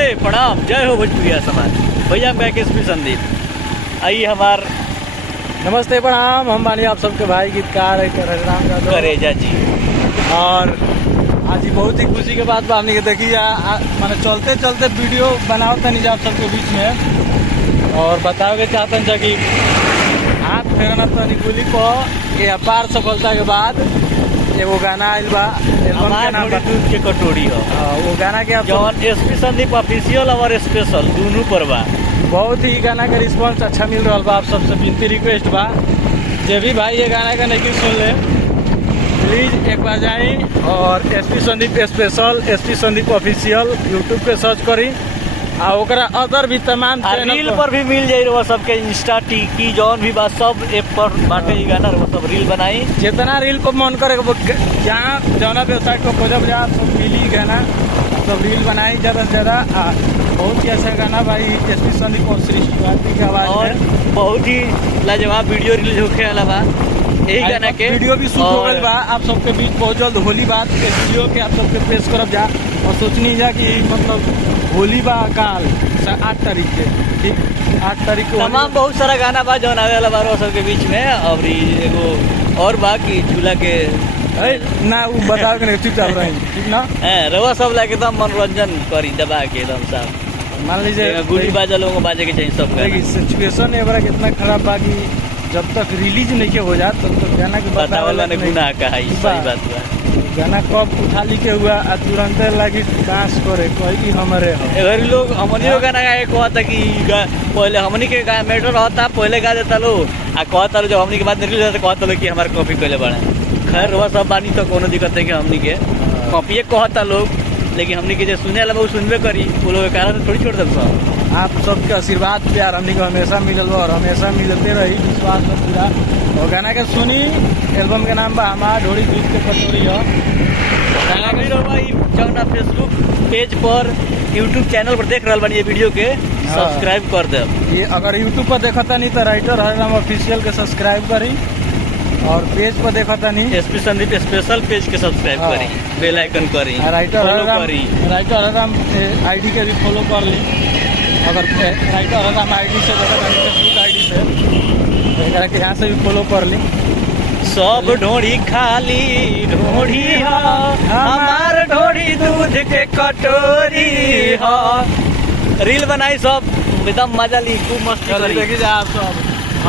नमस्ते प्रणाम जय हो भोजपुरिया समाज। भैया मैं एसपी संदीप। आइए हमार नमस्ते प्रणाम, हम बानी आप सबके भाई गीतकार राम यादव करेजा जी। और आज ही बहुत ही खुशी के बात बानी के देखिए मैंने चलते चलते वीडियो बनाओ तनी आप सबके बीच में और बताओगे चाहते हैं कि हाथ फेरना तनी गोली को ये अपार सफलता के बाद एगो गाना आयल बा एल्बम के नाम दूध के कटोरी हो। वो गाना के आप जौन एसपी संदीप ऑफिशियल और स्पेशल दोनों पर बा। बहुत ही गाना का रिस्पांस अच्छा मिल रहा बा। आप सबसे विनती रिक्वेस्ट बा जे भी भाई ये गाना का नहीं सुन ले प्लीज एक बार जाए और SP Sandeep special SP Sandeep official YouTube पे सर्च करी आ ओकरा अदर भी तमाम रील पर भी मिल जाए वो सबके इंस्टा टिकी जौन भी बात सब ऐप पर बाटे ये गाना वो सब रील बनाई। जितना रील को मन करे जहाँ जौना वेबसाइट को खोजब जा सब मिली गाना सब रील बनाई ज़्यादा से ज़्यादा। बहुत ही अच्छा गाना भाई एसपी संदीप और सृष्टि की आवाज़ और बहुत ही लाजवाब वीडियो रिलीज होके वाला बा। यही गाना के वीडियो भी शूट हो गई बा आप सबके बीच बहुत जल्द होली बात के वीडियो के आप सबके पेश करब जा और सोचनी जा कि मतलब होली बा काल 8 तारीख के ठीक 8 तारीख को तमाम बहुत सारा गाना बा जौन आवे वाला बा सबके बीच में। और एगो और बा कि झूला के ना वो बताओ कि नहीं चुपचाप रही ठीक ना रवा सब लाके एकदम मनोरंजन करी दबा के एकदम साफ। मान लीजिए गोली बाजा लोगों को बाजे के चाहिए सब गाना। सिचुएशन एवरा कितना खराब बा कि जब तक रिलीज नहीं के हो जात तब तक गाना के बतावला ने गुनाह का है सही बात बा। गाना कब उठा ली के हुआ आ तुरंत लगी डांस करे कोई कि हमारे घर लोग हमनी गाना गाए कहता कि पहले हमनी के मैटर रहता पहले गा देता लो आ कहता जब हमनी के बाद रिलीज होता कहता लो कि हमारे कॉपी कैले बड़े। खैर वह सब बानी तो कोनो दिक्कत है कि हमनी के कॉपी कहता लोग लेकिन हमनी के जो सुने वाला वो सुनबे करी वो लोग कारण थोड़ी छोड़ देता। आप सबके आशीर्वाद प्यार हमनी को हमेशा मिलल और हमेशा मिलते रही विश्वास में पूरा। और गाना के सुनी एल्बम के नाम बा हमार ढोड़ी दूध के कटोरी हो। गाना भी जौन फेसबुक पेज पर यूट्यूब चैनल पर देख रहा बानी ये वीडियो के सब्सक्राइब कर दे। ये अगर यूट्यूब पर देखता नहीं तो राइटर हरराम ऑफिशियल के सब्सक्राइब करी और पेज पर देखता नहीं एसपी संदीप स्पेशल पेज के सब्सक्राइब करी बेल आइकन करी राइटर हरराम आईडी के भी फॉलो कर ली। अगर राइटर हरराम आईडी से देखा फेसबुक आईडी से तो यहाँ से भी फॉलो कर ली। सब ढोड़ी खाली ढोड़ी हमार ढोड़ी दूध के कटोरी रील बनाई सब एकदम मजा ली खूब मस्ती देखिए आप सब